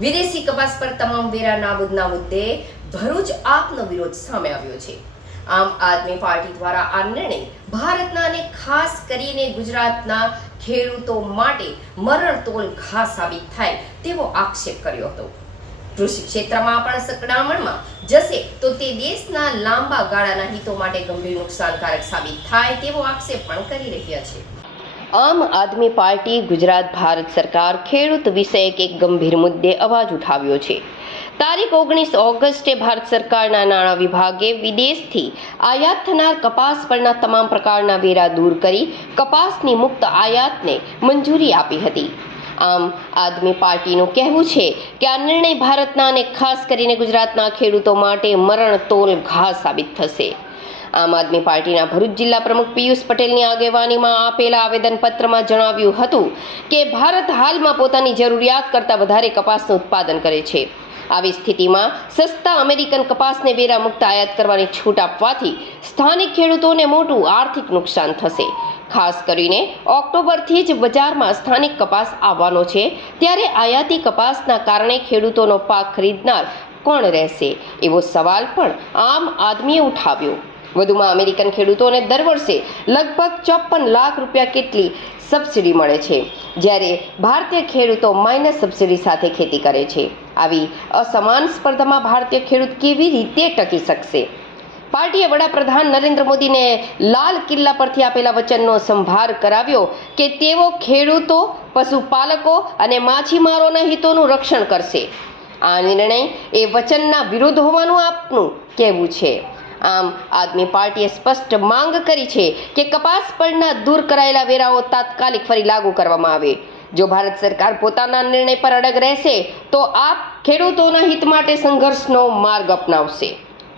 વિદેશી કપાસ પર તમામ વેરા નાબૂદના મુદ્દે ભરૂચ આપનો વિરોધ સામે આવ્યો છે। આમ આદમી પાર્ટી દ્વારા આ નિર્ણય ભારતના અને ખાસ કરીને ગુજરાતના ખેડૂતો માટે મરણતોલ ઘા સાબિત થાય તેવો આક્ષેપ કર્યો હતો। કૃષિ ક્ષેત્રમાં પણ સંકડામણમાં જશે તો તે દેશના લાંબા ગાળાના હિતો માટે ગંભીર નુકસાનકારક સાબિત થાય તેવો આક્ષેપ પણ કરી રહ્યા છે। આમ આદમી પાર્ટી ગુજરાત ભારત સરકાર ખેડૂત વિષયક એક ગંભીર મુદ્દે અવાજ ઉઠાવ્યો છે। તારીખ 19 ઓગસ્ટે ભારત સરકારના નાણાં વિભાગે વિદેશથી આયાત થનાર કપાસ પરના તમામ પ્રકારના વેરા દૂર કરી કપાસની મુક્ત આયાતને મંજૂરી આપી હતી। આમ આદમી પાર્ટીનું કહેવું છે કે આ નિર્ણય ભારતના અને ખાસ કરીને ગુજરાતના ખેડૂતો માટે મરણતોલ ઘા સાબિત થશે। આમ આદમી પાર્ટીના ભરૂચ જિલ્લા પ્રમુખ પિયુષ પટેલની આગેવાનીમાં આપેલા આવેદનપત્રમાં જણાવ્યું હતું કે ભારત હાલમાં પોતાની જરૂરિયાત કરતાં વધારે કપાસનું ઉત્પાદન કરે છે। આવી સ્થિતિમાં સસ્તા અમેરિકન કપાસને વેરા મુક્ત આયાત કરવાની છૂટ આપવાથી સ્થાનિક ખેડૂતોને મોટું આર્થિક નુકસાન થશે। ખાસ કરીને ઓક્ટોબરથી જ બજારમાં સ્થાનિક કપાસ આવવાનો છે, ત્યારે આયાતી કપાસના કારણે ખેડૂતોનો પાક ખરીદનાર કોણ રહેશે એવો સવાલ પણ આમ આદમીએ ઉઠાવ્યો। વધુમાં અમેરિકન ખેડૂતોને દર વર્ષે લગભગ 54 લાખ રૂપિયા કેટલી સબસિડી મળે છે, જ્યારે ભારતીય ખેડૂતો માઇનસ સબસિડી સાથે ખેતી કરે છે। આવી અસમાન સ્પર્ધામાં ભારતીય ખેડૂત કેવી રીતે ટકી શકશે? પાર્ટીએ વડાપ્રધાન નરેન્દ્ર મોદીને લાલ કિલ્લા પરથી આપેલા વચનનો સંભાર કરાવ્યો કે તેઓ ખેડૂતો, પશુપાલકો અને માછીમારોના હિતોનું રક્ષણ કરશે। આ નિર્ણય એ વચનના વિરુદ્ધ હોવાનું આપનું કહેવું છે। આમ આદમી પાર્ટીએ સ્પષ્ટ માંગ કરી છે કે કપાસ પરના દૂર કરાયેલા વેરાઓ તાત્કાલિક ફરી લાગુ કરવામાં આવે। જો ભારત સરકાર પોતાના નિર્ણય પર અડગ રહેશે તો આપ ખેડૂતોના હિત માટે સંઘર્ષનો માર્ગ અપનાવશે।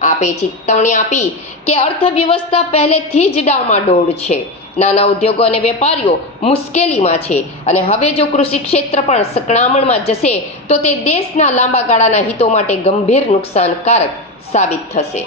આપે ચેતવણી આપી કે અર્થવ્યવસ્થા પહેલેથી જ ડામાડોળ છે, નાના ઉદ્યોગો અને વેપારીઓ મુશ્કેલીમાં છે અને હવે જો કૃષિ ક્ષેત્ર પણ સંકડામણમાં જશે તો તે દેશના લાંબા ગાળાના હિતો માટે ગંભીર નુકસાનકારક સાબિત થશે।